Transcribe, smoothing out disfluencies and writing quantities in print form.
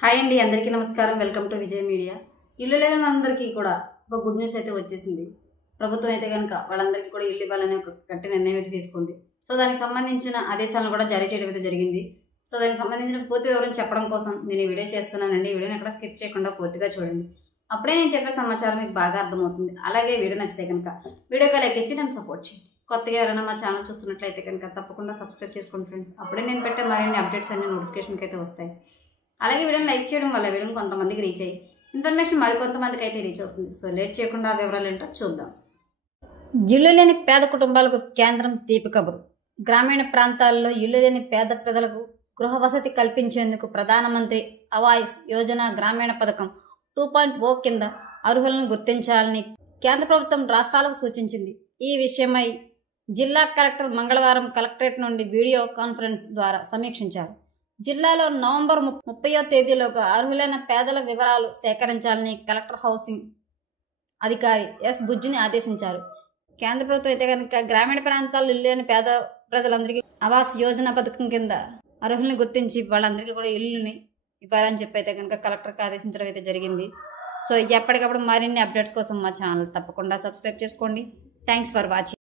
Hi అండి, అందరికీ నమస్కారం. Welcome to Vijay media. ఇల్లు లేని అందరికీ కూడా ఒక గుడ్ న్యూస్ అయితే వచ్చేసింది. ప్రభుత్వం అయితే కనుక వాళ్ళందరికీ కూడా ఇల్లు ఇవ్వాలని ఒక గట్టి నిర్ణయం అయితే తీసుకుంది. సో దానికి సంబంధించిన ఆదేశాలను కూడా జారీ చేయడం అయితే జరిగింది. సో దానికి సంబంధించిన పూర్తి వివరం చెప్పడం కోసం నేను ఈ వీడియో చేస్తున్నానండి. ఈ వీడియోని ఎక్కడ స్కిప్ చేయకుండా పూర్తిగా చూడండి. అప్పుడే నేను చెప్పే సమాచారం మీకు బాగా అర్థమవుతుంది. అలాగే వీడియో నచ్చితే కనుక వీడియోకి లైక్ ఇచ్చి నన్ను సపోర్ట్ చేయండి. కొత్తగా ఎవరైనా మా ఛానల్ చూస్తున్నట్లయితే కనుక తప్పకుండా సబ్స్క్రైబ్ చేసుకోండి ఫ్రెండ్స్. అప్పుడే నేను పెట్టే మరిన్ని అప్డేట్స్ అన్ని నోటిఫికేషన్కి అయితే వస్తాయి. అలాగే వీడియోని లైక్ చేయడం వల్ల వీడియోని కొంతమందికి రీచ్ అయ్యి ఇన్ఫర్మేషన్ మరికొంతమందికి అయితే రీచ్ అవుతుంది. సో లేట్ చేయకుండా ఆ వివరాలు ఏంటో చూద్దాం. ఇల్లు లేని పేద కుటుంబాలకు కేంద్రం తీపి కబురు. గ్రామీణ ప్రాంతాల్లో ఇల్లు లేని పేద ప్రజలకు గృహ వసతి కల్పించేందుకు ప్రధానమంత్రి ఆవాస్ యోజన గ్రామీణ పథకం 2.0 కింద అర్హులను గుర్తించాలని కేంద్ర ప్రభుత్వం రాష్ట్రాలకు సూచించింది. ఈ విషయమై జిల్లా కలెక్టర్ మంగళవారం కలెక్టరేట్ నుండి వీడియో కాన్ఫరెన్స్ ద్వారా సమీక్షించారు. జిల్లాలో నవంబర్ 30వ తేదీలోగా అర్హులైన పేదల వివరాలు సేకరించాలని కలెక్టర్ హౌసింగ్ అధికారి ఎస్ బుజ్జిని ఆదేశించారు. కేంద్ర ప్రభుత్వం అయితే కనుక గ్రామీణ ప్రాంతాల్లో ఇల్లు లేని పేద ప్రజలందరికీ ఆవాస్ యోజన పథకం కింద అర్హుల్ని గుర్తించి వాళ్ళందరికీ కూడా ఇల్లుని ఇవ్వాలని చెప్పి అయితే కనుక కలెక్టర్కి ఆదేశించడం అయితే జరిగింది. సో ఎప్పటికప్పుడు మరిన్ని అప్డేట్స్ కోసం మా ఛానల్ తప్పకుండా సబ్స్క్రైబ్ చేసుకోండి. Thanks for watching.